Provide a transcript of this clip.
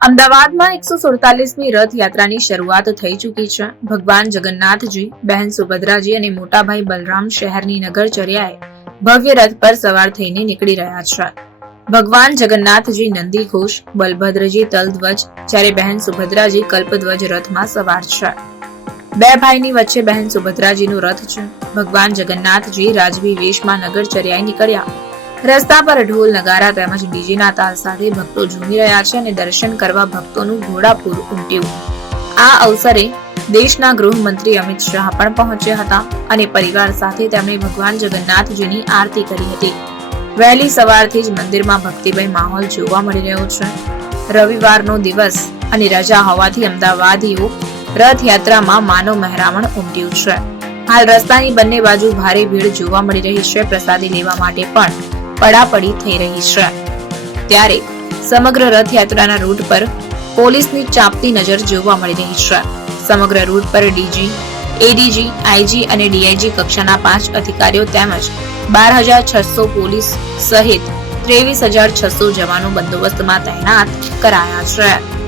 અમદાવાદમાં એકસો સુડતાલીસમી રથયાત્રાની શરૂઆત થઈ ચૂકી છે. ભગવાન જગન્નાથજી, બહેન સુભદ્રાજી અને મોટાભાઈ બલરામ શહેરની નગરચર્યાએ ભવ્ય રથ પર સવાર થઈને નીકળી રહ્યા છે. ભગવાન જગન્નાથજી નંદી ઘોષ, બલભદ્રજી તલધ્વજ જ્યારે બહેન સુભદ્રાજી કલ્પધ્વજ રથમાં સવાર છે. બે ભાઈની વચ્ચે બહેન સુભદ્રાજીનું રથ છે. ભગવાન જગન્નાથજી રાજવી વેશમાં નગરચર્યાએ નીકળ્યા. રસ્તા પર ઢોલ, નગારા તેમજ ડીજેના તાલ સાથે ભક્તો ઝૂમી રહ્યા છે અને દર્શન કરવા ભક્તોનું ઘોડાપૂર ઉમટ્યું. આ અવસરે દેશના ગૃહમંત્રી અમિત શાહ પણ પહોંચ્યા હતા અને પરિવાર સાથે તેમણે ભગવાન જગન્નાથજીની આરતી કરી હતી. વહેલી સવારથી જ મંદિરમાં ભક્તિમય માહોલ જોવા મળી રહ્યો છે. રવિવારનો દિવસ અને રજા હોવાથી અમદાવાદીઓ રથયાત્રામાં માનવ મહેરામણ ઉમટ્યું છે. હાલ રસ્તાની બંને બાજુ ભારે ભીડ જોવા મળી રહી છે. પ્રસાદી લેવા માટે પણ પડાપડી થઈ રહી છે. ત્યારે સમગ્ર રથયાત્રાના રૂટ પર પોલીસની ચાપતી નજર જોવા મળી રહી છે. સમગ્ર રૂટ પર ડીજી, એડીજી, આઈજી અને ડીઆઈજી કક્ષાના પાંચ અધિકારીઓ તેમજ બાર હજાર છસો પોલીસ સહિત ત્રેવીસ હજાર છસો જવાનો બંદોબસ્તમાં તૈનાત કરાયા છે.